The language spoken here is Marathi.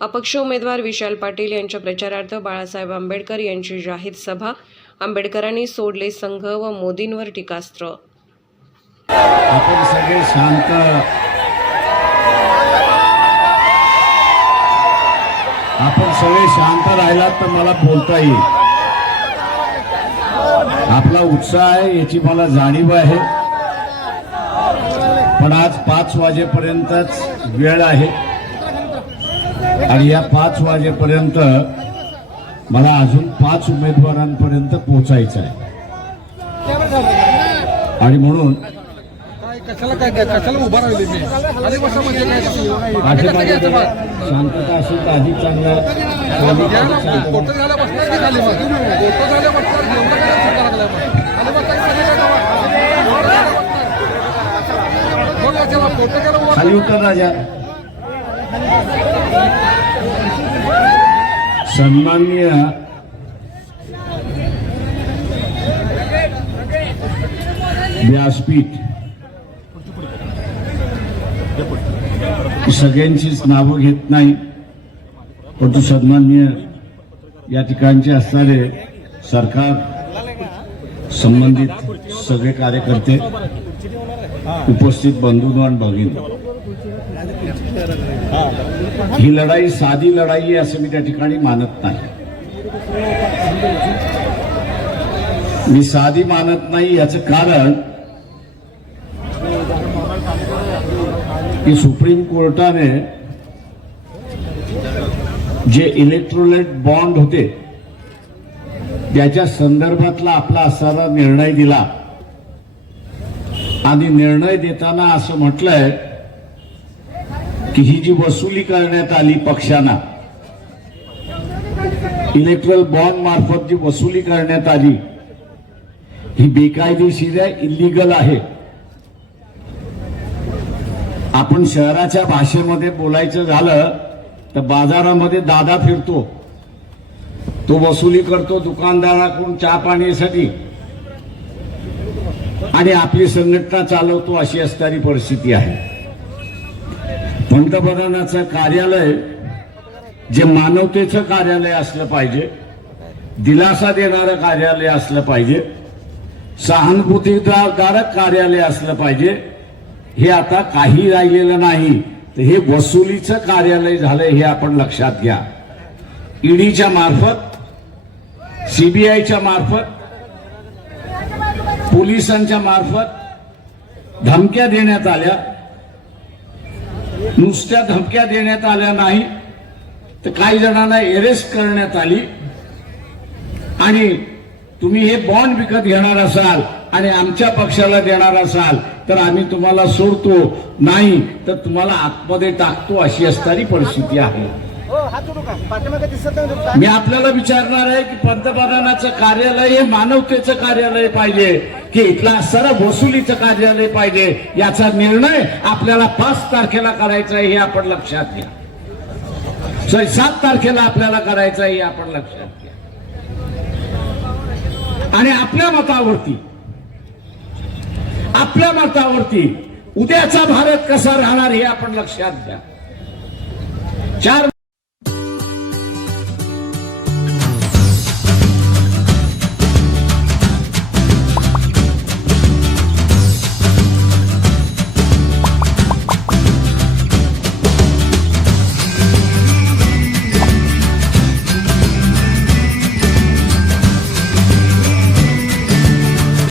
अपक्ष उमेदवार विशाल पाटील यांच्या प्रचारार्थ बाळासाहेब आंबेडकर यांची जाहीर सभा. आंबेडकरांनी सोडले संघ व मोदींवर टीकास्त्र. आपण सगळे शांत. आपण सगळे शांत राहिलात तर मला बोलता येईल. आपला उत्साह आहे याची मला जाणीव आहे. पण आज पाच वाजेपर्यंतच वेळ आहे. आणि या पाच वाजेपर्यंत मला अजून पाच उमेदवारांपर्यंत पोचायचं आहे आणि म्हणून? शांतता असेल तर अधिक चांगला खाली उतर राजा. सन्माननीय व्यासपीठ. सगळ्यांचीच नावं घेत नाही परंतु सन्माननीय या ठिकाणचे असणारे सरकार संबंधित सगळे कार्यकर्ते उपस्थित बंधू आणि भगिनी. ही लढाई साधी लढाई आहे असं मी त्या ठिकाणी मानत नाही. मी साधी मानत नाही याचं कारण की सुप्रीम कोर्टाने जे इलेक्ट्रोलेट बॉन्ड होते त्याच्या संदर्भातला आपला असणारा निर्णय दिला. आणि निर्णय देताना असं म्हटलंय की ही जी वसुली करण्यात आली पक्षांना इलेक्ट्रल बॉन्ड मार्फत जी वसुली करण्यात आली ही बेकायदेशीर आहे इलिगल आहे. आपण शहराच्या भाषेमध्ये बोलायचं झालं तर बाजारामध्ये दादा फिरतो. तो वसुली करतो दुकानदाराकडून चहा पाण्यासाठी. आणि आपली संघटना चालवतो अशी असणारी परिस्थिती आहे. पंतप्रधानाचं कार्यालय जे मानवतेचं कार्यालय असलं पाहिजे दिलासा देणारं कार्यालय असलं पाहिजे सहानुभूतीदारक कार्यालय असलं पाहिजे हे आता काही राहिलेलं नाही. तर हे वसुलीचं कार्यालय झालंय हे आपण लक्षात घ्या. ईडीच्या मार्फत सीबीआयच्या मार्फत पोलिसांच्या मार्फत धमक्या देण्यात आल्या. नुसत्या धमक्या देण्यात आल्या नाही तर काही जणांना अरेस्ट करण्यात आली. आणि तुम्ही हे बॉन्ड विकत घेणार असाल आणि आमच्या पक्षाला देणार असाल तर आम्ही तुम्हाला सोडतो. नाही तर तुम्हाला आतमध्ये टाकतो अशी असणारी परिस्थिती आहे. मी आपल्याला विचारणार आहे की पंतप्रधानाचं कार्यालय हे मानवतेचं कार्यालय पाहिजे की इथला सरळ वसुलीचं कार्यालय पाहिजे याचा निर्णय आपल्याला पाच तारखेला करायचा आहे हे आपण लक्षात घ्या. सॉरी सात तारखेला आपल्याला करायचं आहे हे आपण लक्षात घ्या. आणि आपल्या मतावरती आपल्या मतावरती उद्याचा भारत कसा राहणार हे आपण लक्षात घ्या. चार